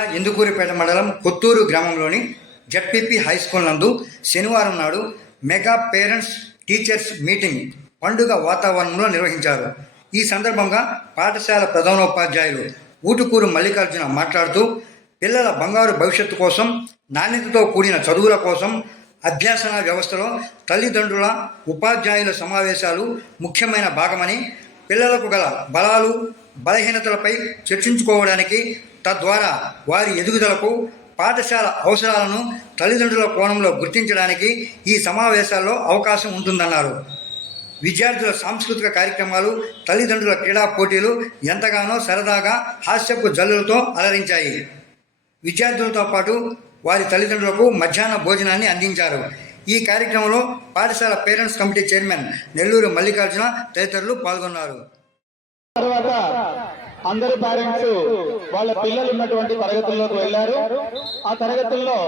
ఇందుకూరిపేట మండలం కొత్తూరు గ్రామంలోని ZPP high school నందు శనివారం నాడు మెగా పేరెంట్స్ టీచర్స్ మీటింగ్ పండుగ వాతావరణంలో నిర్వహించారు. ఈ సందర్భంగా పాఠశాల ప్రధానోపాధ్యాయులు ఊటుకూరు మల్లికార్జున మాట్లాడుతూ పిల్లల బంగారు భవిష్యత్తు కోసం నాణ్యతతో కూడిన చదువుల కోసం అభ్యాసన వ్యవస్థలో తల్లిదండ్రుల ఉపాధ్యాయుల సమావేశాలు ముఖ్యమైన భాగమని పిల్లలకు గల బలాలు బలహీనతలపై చర్చించుకోవడానికి తద్వారా వారి ఎదుగుదలకు పాఠశాల అవసరాలను తల్లిదండ్రుల కోణంలో గుర్తించడానికి ఈ సమావేశాల్లో అవకాశం ఉంటుందన్నారు. విద్యార్థుల సాంస్కృతిక కార్యక్రమాలు తల్లిదండ్రుల క్రీడా పోటీలు ఎంతగానో సరదాగా హాస్యపు జల్లులతో అలరించాయి. విద్యార్థులతో పాటు వారి తల్లిదండ్రులకు మధ్యాహ్న భోజనాన్ని అందించారు. ఈ కార్యక్రమంలో పాఠశాల parents committee chairman Nellore Mallikarjuna తదితరులు పాల్గొన్నారు. అందరు పేరెంట్స్ వాళ్ళ పిల్లలు ఉన్నటువంటి తరగతుల్లోకి వెళ్ళారు. ఆ తరగతుల్లో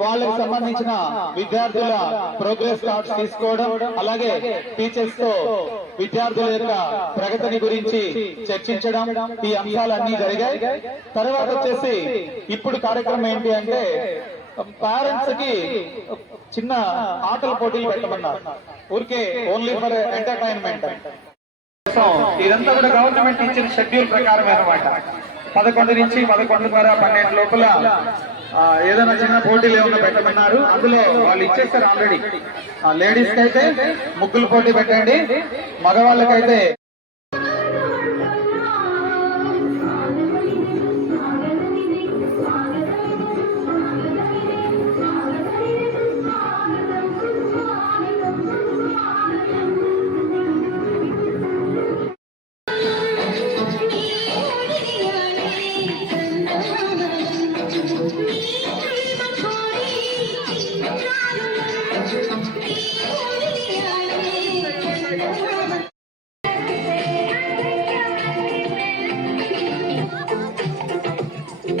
వాళ్ళకి సంబంధించిన విద్యార్థుల ప్రోగ్రెస్ కార్డ్స్ తీసుకోవడం అలాగే టీచర్స్తో విద్యార్థుల యొక్క ప్రగతిని గురించి చర్చించడం ఈ అంశాలన్నీ జరిగాయి. తర్వాత వచ్చేసి ఇప్పుడు కార్యక్రమం ఏంటి అంటే పేరెంట్స్కి చిన్న ఆటల పోటీలు పెట్టమన్నారు. ఊరికే ఓన్లీ ఫర్ ఎంటర్టైన్మెంట్ ఇదంతా కూడా గవర్నమెంట్ ఇచ్చిన షెడ్యూల్ ప్రకారం అనమాట పదకొండు నుంచి పదకొండున్నర పన్నెండు లోపల ఏదైనా చిన్న పోటీలు ఏమైనా పెట్టమన్నారు. అందులో వాళ్ళు ఇచ్చేస్తారు ఆల్రెడీ లేడీస్కి అయితే ముగ్గులు పోటీ పెట్టండి. మగవాళ్ళకైతే